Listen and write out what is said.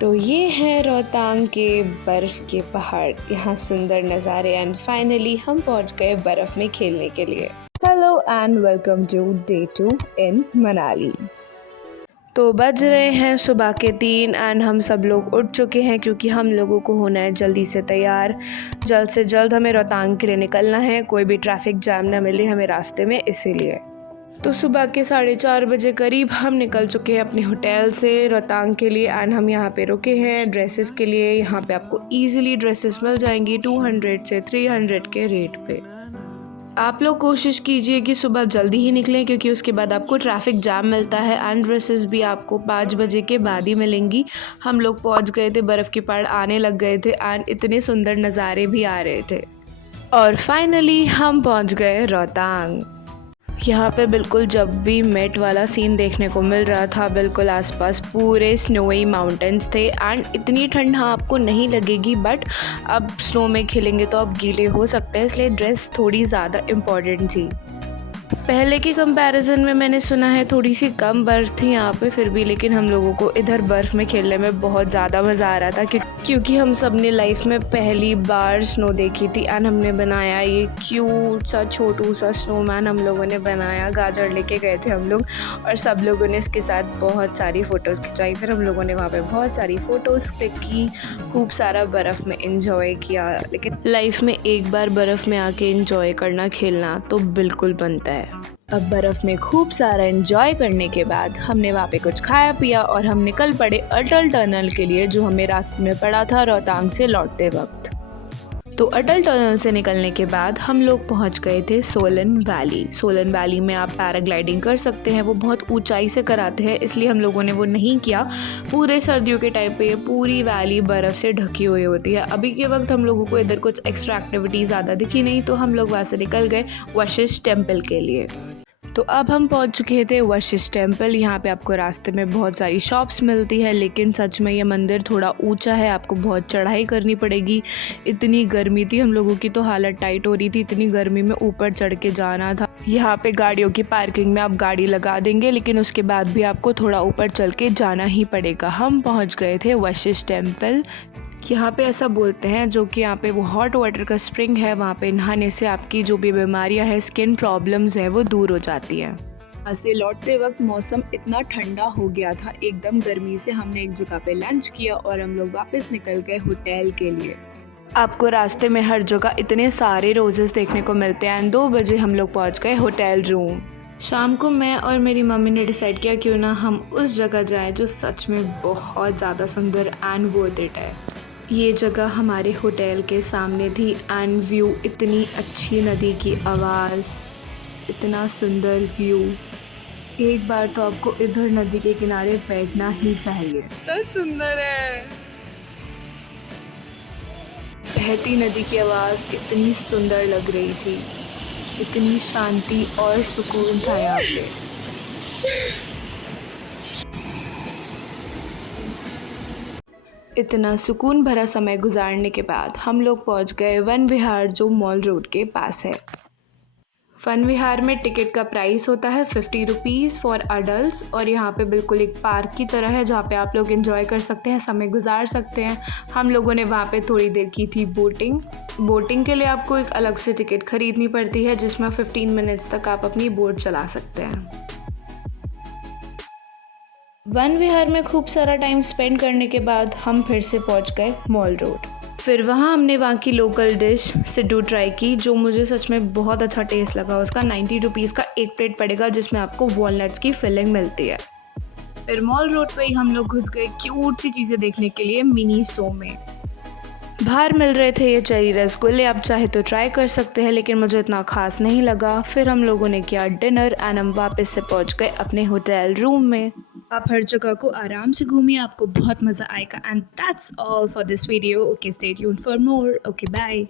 तो ये है रोहतांग के बर्फ़ के पहाड़, यहाँ सुंदर नज़ारे एंड फाइनली हम पहुँच गए बर्फ़ में खेलने के लिए। Hello and welcome to day 2 in Manali. तो बज रहे हैं सुबह के 3 एंड हम सब लोग उठ चुके हैं क्योंकि हम लोगों को होना है जल्दी से तैयार। जल्द से जल्द हमें रोहतांग के लिए निकलना है, कोई भी ट्रैफिक जाम ना मिले हमें रास्ते में, इसीलिए। तो सुबह के 4:30 बजे करीब हम निकल चुके हैं अपने होटल से रोहतांग के लिए एंड हम यहाँ पे रुके हैं ड्रेसेस के लिए। यहाँ पे आपको इजीली ड्रेसेस मिल जाएंगी 200 से 300 के रेट पे। आप लोग कोशिश कीजिए कि सुबह जल्दी ही निकलें क्योंकि उसके बाद आपको ट्रैफिक जाम मिलता है एंड ड्रेसेस भी आपको 5 बजे के बाद ही मिलेंगी। हम लोग पहुँच गए थे, बर्फ़ के पहाड़ आने लग गए थे एंड इतने सुंदर नज़ारे भी आ रहे थे। और फाइनली हम पहुँच गए रोहतांग। यहाँ पे बिल्कुल जब भी मेट वाला सीन देखने को मिल रहा था, बिल्कुल आसपास पूरे स्नोई माउंटेन्स थे एंड इतनी ठंड आपको नहीं लगेगी, बट अब स्नो में खेलेंगे तो आप गीले हो सकते हैं, इसलिए ड्रेस थोड़ी ज़्यादा इम्पॉर्टेंट थी। पहले की कंपैरिजन में मैंने सुना है थोड़ी सी कम बर्फ़ थी यहाँ पे, फिर भी लेकिन हम लोगों को इधर बर्फ़ में खेलने में बहुत ज़्यादा मज़ा आ रहा था क्योंकि हम सब ने लाइफ में पहली बार स्नो देखी थी एंड हमने बनाया ये क्यूट सा छोटू सा स्नोमैन हम लोगों ने बनाया। गाजर लेके गए थे हम लोग और सब लोगों ने इसके साथ बहुत सारी फ़ोटोज़ खिंचाई। फिर हम लोगों ने वहाँ पर बहुत सारी फ़ोटोज़ क्लिक की, खूब सारा बर्फ़ में इंजॉय किया। लेकिन लाइफ में एक बार बर्फ़ में आके इंजॉय करना, खेलना तो बिल्कुल बनता है। अब बर्फ़ में खूब सारा एंजॉय करने के बाद हमने वहाँ पे कुछ खाया पिया और हम निकल पड़े अटल टनल के लिए, जो हमें रास्ते में पड़ा था रोहतांग से लौटते वक्त। तो अटल टनल से निकलने के बाद हम लोग पहुँच गए थे सोलन वैली। सोलन वैली में आप पैराग्लाइडिंग कर सकते हैं, वो बहुत ऊंचाई से कराते हैं, इसलिए हम लोगों ने वो नहीं किया। पूरे सर्दियों के टाइम पे ये पूरी वैली बर्फ़ से ढकी हुई होती है। अभी के वक्त हम लोगों को इधर कुछ एक्स्ट्रा एक्टिविटी ज़्यादा दिखी नहीं, तो हम लोग वहाँ से निकल गए वशिष्ठ टेम्पल के लिए। तो अब हम पहुंच चुके थे वशिष्ठ टेम्पल। यहाँ पे आपको रास्ते में बहुत सारी शॉप्स मिलती है, लेकिन सच में ये मंदिर थोड़ा ऊंचा है, आपको बहुत चढ़ाई करनी पड़ेगी। इतनी गर्मी थी, हम लोगों की तो हालत टाइट हो रही थी, इतनी गर्मी में ऊपर चढ़ के जाना था। यहाँ पे गाड़ियों की पार्किंग में आप गाड़ी लगा देंगे, लेकिन उसके बाद भी आपको थोड़ा ऊपर चल के जाना ही पड़ेगा। हम पहुँच गए थे वशिष्ठ टेम्पल। यहाँ पे ऐसा बोलते हैं, जो कि यहाँ पे वो हॉट वाटर का स्प्रिंग है, वहाँ पे नहाने से आपकी जो भी बीमारियाँ हैं, स्किन प्रॉब्लम्स हैं, वो दूर हो जाती हैं। यहाँ से लौटते वक्त मौसम इतना ठंडा हो गया था, एकदम गर्मी से हमने एक जगह पे लंच किया और हम लोग वापस निकल गए होटल के लिए। आपको रास्ते में हर जगह इतने सारे रोजेस देखने को मिलते हैं। 2 बजे हम लोग पहुँच गए होटल रूम। शाम को मैं और मेरी मम्मी ने डिसाइड किया क्यों ना हम उस जगह जाएं जो सच में बहुत ज़्यादा सुंदर एंड वर्थ इट है। ये जगह हमारे होटल के सामने थी एंड व्यू, इतनी अच्छी नदी की आवाज़, इतना सुंदर व्यू। एक बार तो आपको इधर नदी के किनारे बैठना ही चाहिए, इतना सुंदर है। बहती नदी की आवाज़ कितनी सुंदर लग रही थी, इतनी शांति और सुकून था यहाँ पे। इतना सुकून भरा समय गुजारने के बाद हम लोग पहुंच गए वन विहार, जो मॉल रोड के पास है। वन विहार में टिकट का प्राइस होता है 50 रुपीज़ फॉर अडल्ट्स और यहाँ पे बिल्कुल एक पार्क की तरह है जहाँ पे आप लोग एंजॉय कर सकते हैं, समय गुजार सकते हैं। हम लोगों ने वहाँ पे थोड़ी देर की थी बोटिंग। बोटिंग के लिए आपको एक अलग से टिकट खरीदनी पड़ती है, जिसमें 15 मिनट्स तक आप अपनी बोट चला सकते हैं। वन विहार में खूब सारा टाइम स्पेंड करने के बाद हम फिर से पहुंच गए मॉल रोड। फिर वहाँ हमने वहाँ की लोकल डिश सिड्डू ट्राई की, जो मुझे सच में बहुत अच्छा टेस्ट लगा। उसका 90 रुपीज़ का एक प्लेट पड़ेगा, जिसमें आपको वॉलनट्स की फिलिंग मिलती है। फिर मॉल रोड पे ही हम लोग घुस गए क्यूट सी चीज़ें देखने के लिए मिनी शो में। बाहर मिल रहे थे ये चेरी रसगुल्ले, आप चाहे तो ट्राई कर सकते हैं, लेकिन मुझे इतना खास नहीं लगा। फिर हम लोगों ने किया डिनर एंड हम वापस से पहुंच गए अपने होटल रूम में। आप हर जगह को आराम से घूमिए, आपको बहुत मज़ा आएगा। And that's all for this video. Okay, stay tuned for more. Okay, bye.